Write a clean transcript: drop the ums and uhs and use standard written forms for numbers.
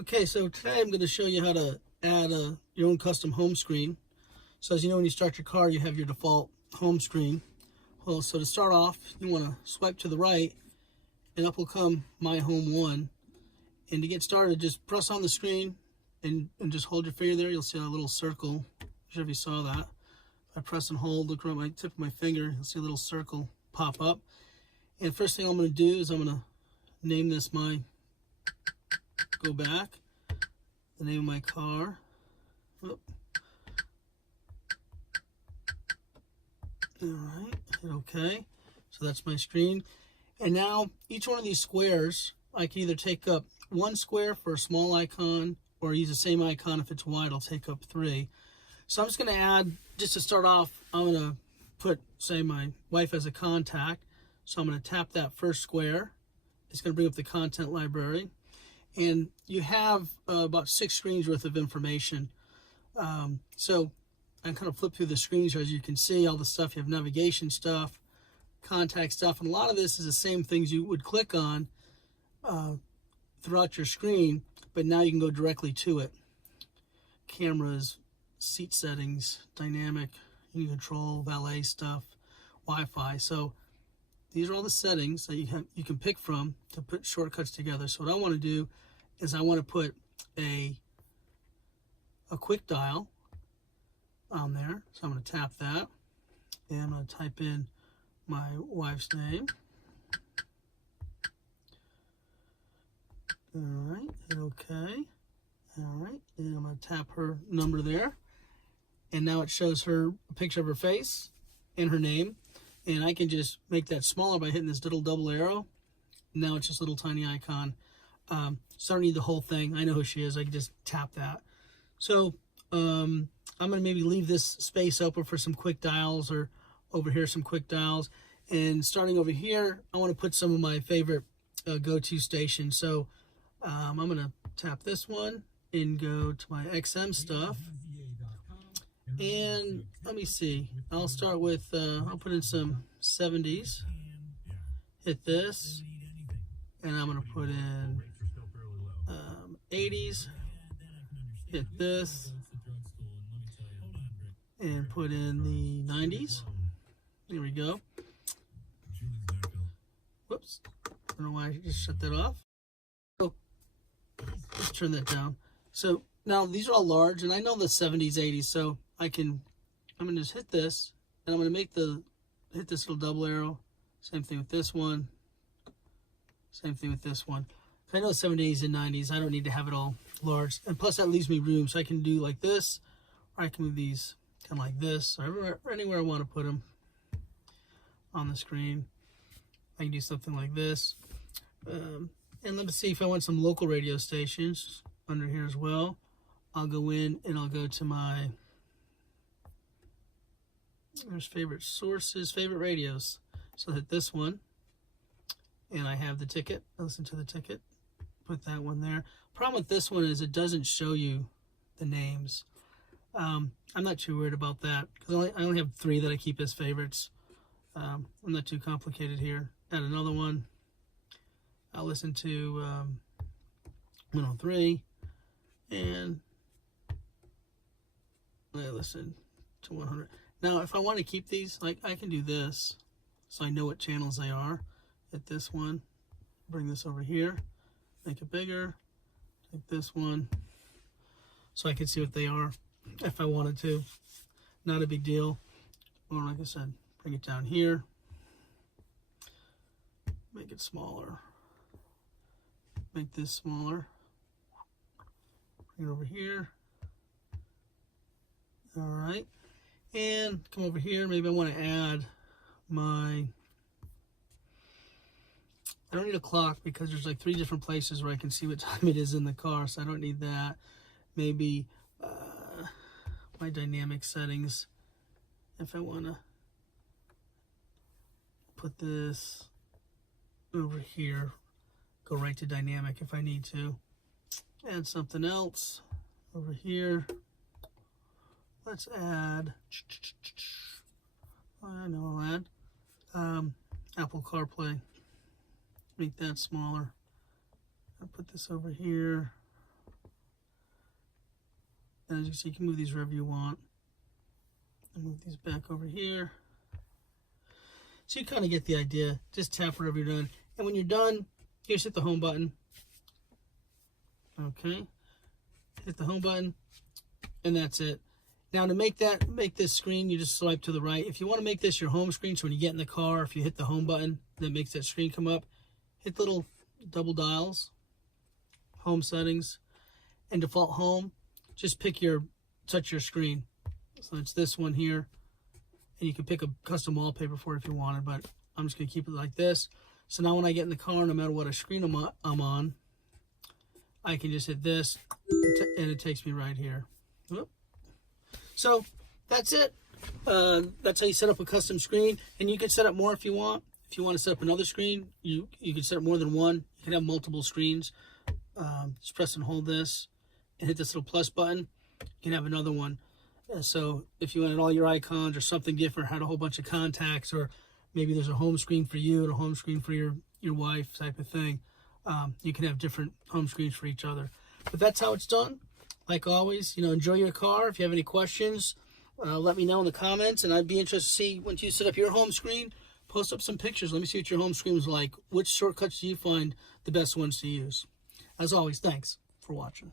Okay, so today I'm going to show you how to add your own custom home screen. So as you know, when you start your car, you have your default home screen. Well, so to start off, you want to swipe to the right, and up will come My Home 1. And to get started, just press on the screen and just hold your finger there. You'll see a little circle. I'm sure if you saw that. If I press and hold, look around my tip of my finger, you'll see a little circle pop up. And first thing I'm going to do is I'm going to name this go back, the name of my car. Oh. Alright, hit OK. So that's my screen. And now each one of these squares, I can either take up one square for a small icon or use the same icon. If it's wide, I'll take up 3. So I'm just going to add, just to start off, I'm going to put, say, my wife as a contact. So I'm going to tap that first square. It's going to bring up the content library. And you have about 6 screens worth of information. So I kind of flip through the screens here. As you can see, all the stuff. You have navigation stuff, contact stuff, and a lot of this is the same things you would click on throughout your screen, but now you can go directly to it. Cameras, seat settings, dynamic, InControl, valet stuff, Wi-Fi. So these are all the settings that you can pick from to put shortcuts together. So what I want to do is I want to put a quick dial on there. So I'm going to tap that, and I'm going to type in my wife's name. All right, hit OK. All right, and I'm going to tap her number there. And now it shows her a picture of her face and her name. And I can just make that smaller by hitting this little double arrow. Now it's just a little tiny icon. So I don't need the whole thing. I know who she is. I can just tap that. So I'm going to maybe leave this space open for some quick dials, or over here some quick dials. And starting over here, I want to put some of my favorite go-to stations. So I'm going to tap this one and go to my XM stuff. And let me see. I'll start with, I'll put in some 70s. Hit this. And I'm going to put in 80s. Hit this. And put in the 90s. There we go. Whoops. I don't know why I just shut that off. So let's turn that down. So now these are all large, and I know the 70s, 80s, so I'm going to just hit this, and I'm going to hit this little double arrow. Same thing with this one. Same thing with this one. I know 70s and 90s, I don't need to have it all large. And plus that leaves me room, so I can do like this, or I can move these kind of like this, or anywhere I want to put them on the screen. I can do something like this. And let me see if I want some local radio stations under here as well. I'll go in and I'll go to my, there's favorite sources, favorite radios. So I'll hit this one, and I have the ticket. I listen to the ticket. Put that one there. Problem with this one is it doesn't show you the names. I'm not too worried about that because I only have 3 that I keep as favorites. I'm not too complicated here. Add another one. I'll listen to 103, and I listen to 100. Now, if I want to keep these, like, I can do this, so I know what channels they are. Hit this one, bring this over here, make it bigger, take this one, so I can see what they are if I wanted to. Not a big deal. Or like I said, bring it down here, make it smaller, make this smaller, bring it over here. All right, and come over here. Maybe I want to add my, I don't need a clock because there's like 3 different places where I can see what time it is in the car, so I don't need that. Maybe my dynamic settings, if I want to put this over here, go right to dynamic if I need to. Add something else over here. Let's add, I know I'll add Apple CarPlay. Make that smaller. I'll put this over here. And as you can see, you can move these wherever you want. And move these back over here. So you kind of get the idea. Just tap wherever you're done. And when you're done, you just hit the home button. Okay. Hit the home button. And that's it. Now to make this screen, you just swipe to the right. If you want to make this your home screen, so when you get in the car, if you hit the home button, that makes that screen come up. Hit the little double dials, home settings, and default home. Just touch your screen. So it's this one here. And you can pick a custom wallpaper for it if you wanted, but I'm just going to keep it like this. So now when I get in the car, no matter what a screen I'm on, I can just hit this, and it takes me right here. Whoop. So that's it. That's how you set up a custom screen, and you can set up more if you want. If you want to set up another screen, you can set up more than one. You can have multiple screens. Just press and hold this, and hit this little plus button. You can have another one. So if you wanted all your icons or something different, had a whole bunch of contacts, or maybe there's a home screen for you and a home screen for your wife type of thing, you can have different home screens for each other. But that's how it's done. Like always, enjoy your car. If you have any questions, let me know in the comments, and I'd be interested to see once you set up your home screen, post up some pictures. Let me see what your home screen was like. Which shortcuts do you find the best ones to use? As always, thanks for watching.